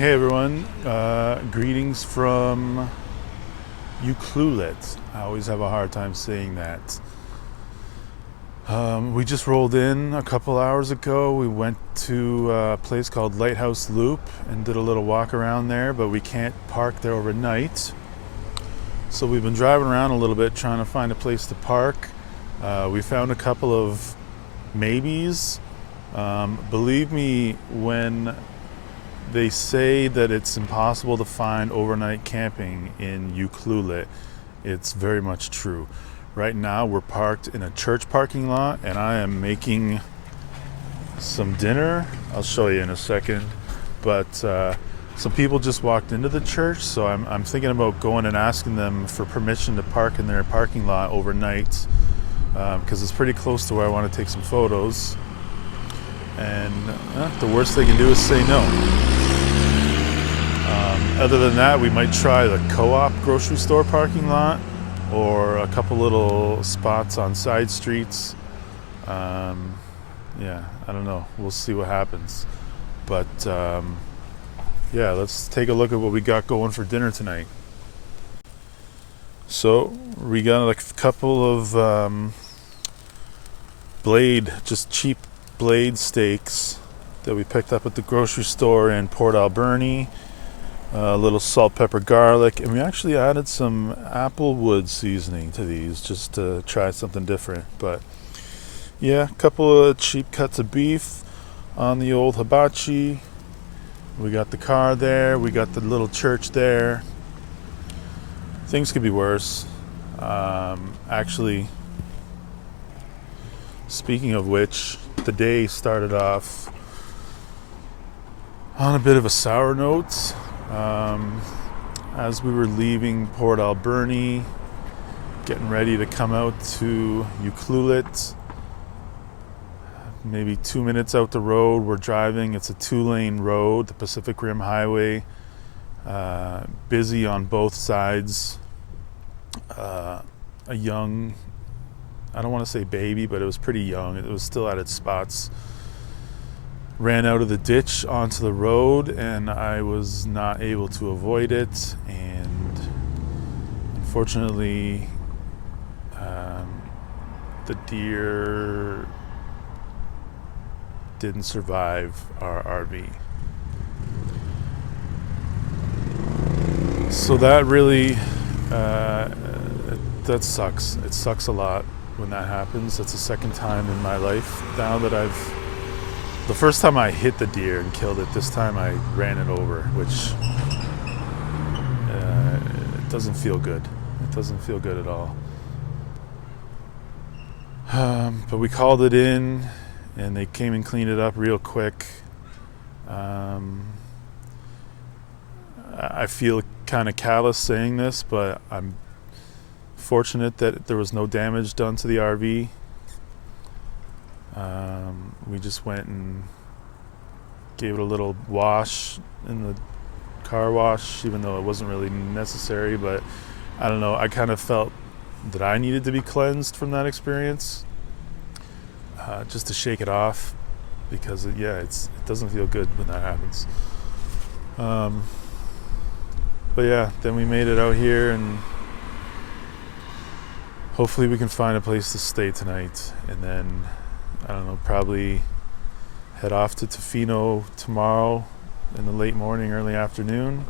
Hey everyone, greetings from Ucluelet. I always have a hard time saying that. We just rolled in a couple hours ago. We went to a place called Lighthouse Loop and did a little walk around there, but we can't park there overnight. So we've been driving around a little bit trying to find a place to park. We found a couple of maybes. Believe me, when they say that it's impossible to find overnight camping in Ucluelet, it's very much true. Right now we're parked in a church parking lot and I am making some dinner. I'll show you in a second. But some people just walked into the church, so I'm thinking about going and asking them for permission to park in their parking lot overnight, because it's pretty close to where I want to take some photos. And the worst they can do is say no. Other than that, we might try the Co-op grocery store parking lot or a couple little spots on side streets. Yeah, I don't know. We'll see what happens. But yeah, let's take a look at what we got going for dinner tonight. So we got like a couple of just cheap blade steaks that we picked up at the grocery store in Port Alberni. A little salt, pepper, garlic, and we actually added some applewood seasoning to these just to try something different. But yeah, a couple of cheap cuts of beef on the old hibachi. We got the car there, we got the little church there. Things could be worse. Actually, speaking of which, the day started off on a bit of a sour note. As we were leaving Port Alberni, getting ready to come out to Ucluelet, maybe 2 minutes out the road, we're driving. It's a 2-lane road, the Pacific Rim Highway, busy on both sides. A young, I don't want to say baby, but it was pretty young. It was still at its spots. Ran out of the ditch onto the road and I was not able to avoid it, and unfortunately the deer didn't survive our RV. So that really that sucks. It sucks a lot when that happens. That's the second time in my life now that the first time I hit the deer and killed it, this time I ran it over, which it doesn't feel good. It doesn't feel good at all. But we called it in and they came and cleaned it up real quick. I feel kind of callous saying this, but I'm fortunate that there was no damage done to the RV. We just went and gave it a little wash in the car wash, even though it wasn't really necessary. But I don't know, I kind of felt that I needed to be cleansed from that experience, just to shake it off, because it doesn't feel good when that happens. But yeah, then we made it out here and hopefully we can find a place to stay tonight, and then I don't know, probably head off to Tofino tomorrow in the late morning, early afternoon.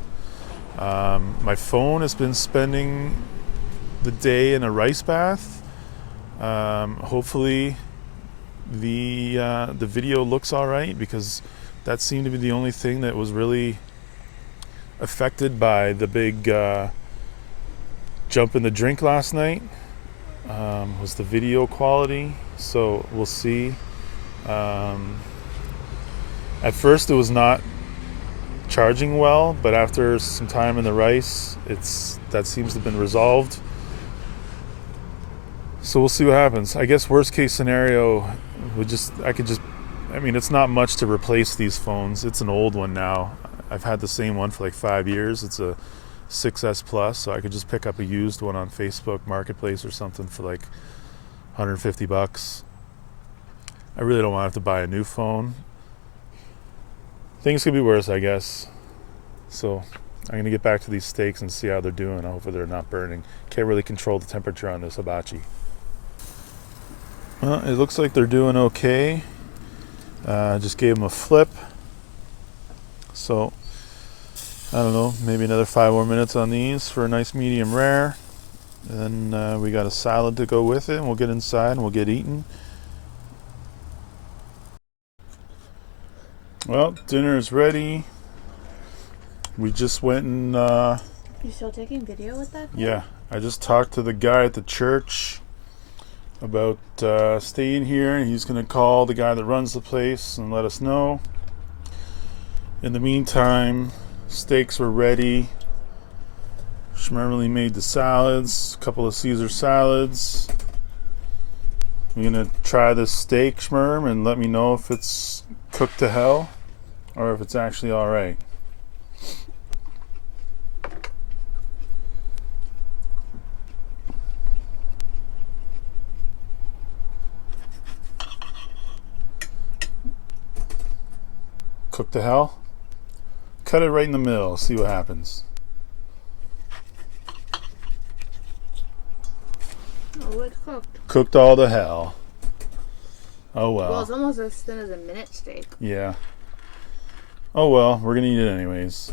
My phone has been spending the day in a rice bath. Hopefully the video looks all right, because that seemed to be the only thing that was really affected by the big jump in the drink last night. Was the video quality. So we'll see. At first it was not charging well, but after some time in the rice, that seems to have been resolved. So we'll see what happens. I guess worst case scenario it's not much to replace these phones. It's an old one now. I've had the same one for like 5 years. It's a 6S Plus, so I could just pick up a used one on Facebook Marketplace or something for like $150. I really don't want to have to buy a new phone. Things could be worse, I guess. So I'm gonna get back to these steaks and see how they're doing. Hopefully they're not burning. Can't really control the temperature on this hibachi. Well, it looks like they're doing okay. Just gave them a flip. So I don't know, maybe another 5 more minutes on these for a nice medium rare. And then we got a salad to go with it, and we'll get inside and we'll get eaten. Well, dinner is ready. We just went and You still taking video with that? yeah, I just talked to the guy at the church about staying here, and he's gonna call the guy that runs the place and let us know. In the meantime, steaks were ready. Shmermely made the salads, a couple of Caesar salads. You're gonna try this steak, Shmerm, and let me know if it's cooked to hell or if it's actually all right. Cooked to hell? Cut it right in the middle, see what happens. Oh, it's cooked. Cooked all to hell. Oh well. Well, it's almost as thin as a minute steak. Yeah. Oh well, we're gonna eat it anyways.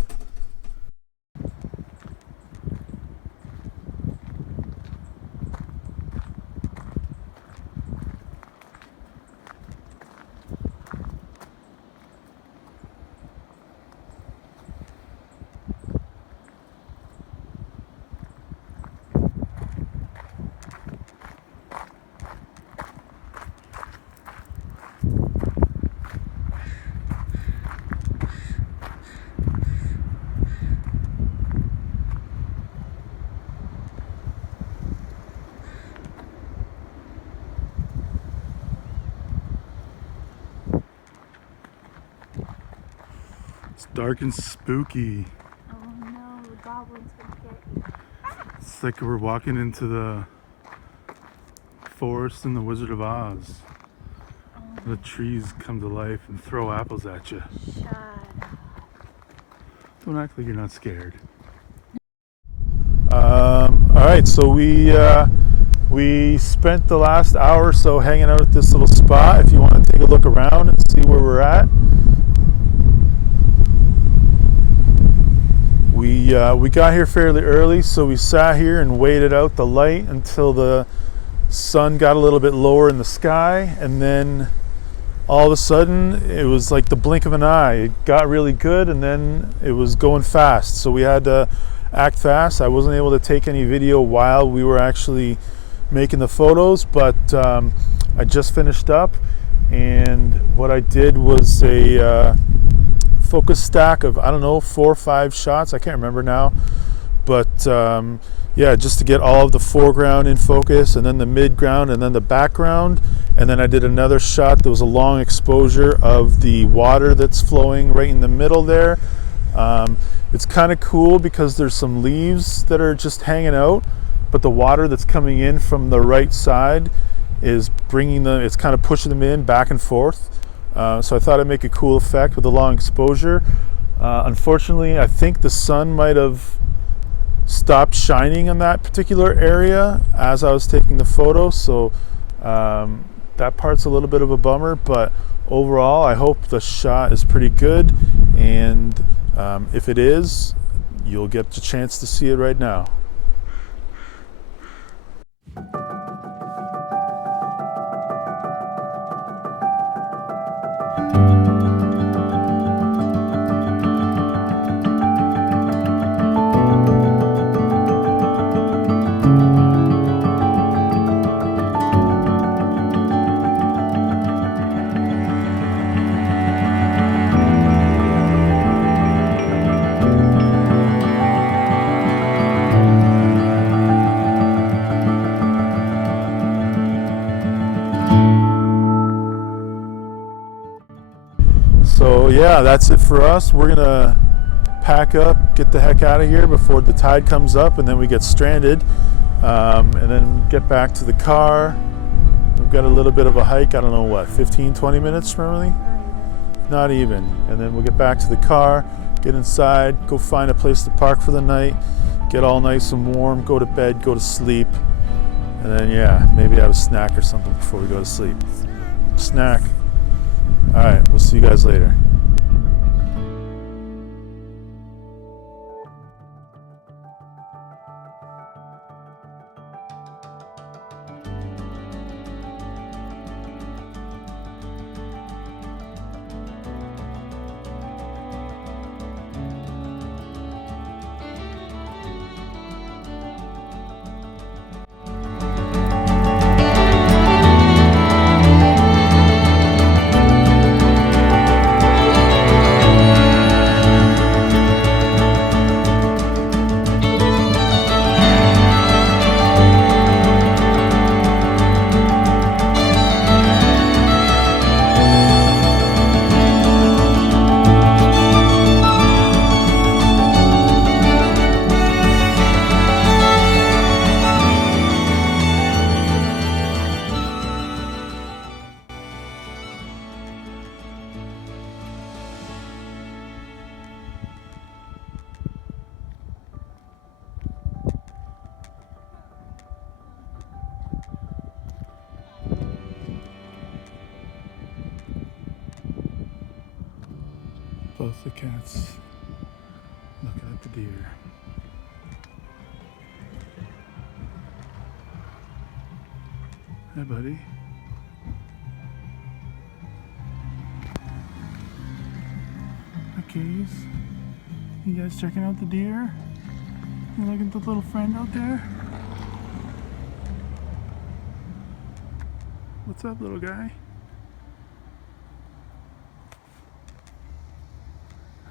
It's dark and spooky. Oh no, the goblin's gonna get you. It's like we're walking into the forest in the Wizard of Oz. The trees come to life and throw apples at you. Shut up. Don't act like you're not scared. Alright, so we spent the last hour or so hanging out at this little spot. If you want to take a look around and see where we're at. We got here fairly early, so we sat here and waited out the light until the sun got a little bit lower in the sky, and then all of a sudden it was like the blink of an eye. It got really good, and then it was going fast, so we had to act fast. I wasn't able to take any video while we were actually making the photos, but I just finished up, and what I did was a focus stack of, I don't know, 4 or 5 shots, I can't remember now, but yeah, just to get all of the foreground in focus, and then the midground, and then the background, and then I did another shot that was a long exposure of the water that's flowing right in the middle there. It's kind of cool because there's some leaves that are just hanging out, but the water that's coming in from the right side is bringing them, it's kind of pushing them in back and forth. So I thought I'd make a cool effect with a long exposure. Unfortunately, I think the sun might have stopped shining in that particular area as I was taking the photo, so that part's a little bit of a bummer, but overall I hope the shot is pretty good, and if it is, you'll get the chance to see it right now. So yeah, that's it for us. We're gonna pack up, get the heck out of here before the tide comes up, and then we get stranded, and then get back to the car. We've got a little bit of a hike, I don't know what, 15-20 minutes, Shmermely? Not even. And then we'll get back to the car, get inside, go find a place to park for the night, get all nice and warm, go to bed, go to sleep, and then yeah, maybe have a snack or something before we go to sleep. Snack. All right, we'll see you guys later. Both the cats looking at the deer. Hi, buddy. Hi, kitties. You guys checking out the deer? You looking at the little friend out there? What's up, little guy?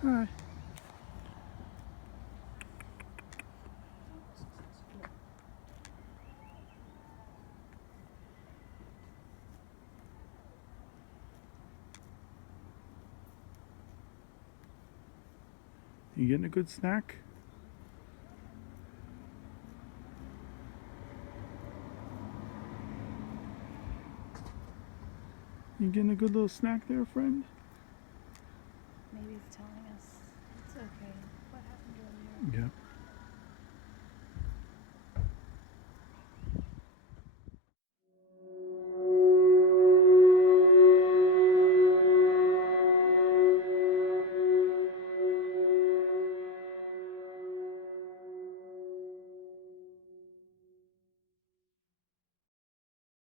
Hi. You getting a good snack? You getting a good little snack there, friend? Maybe it's telling us it's okay. What happened earlier? Yep.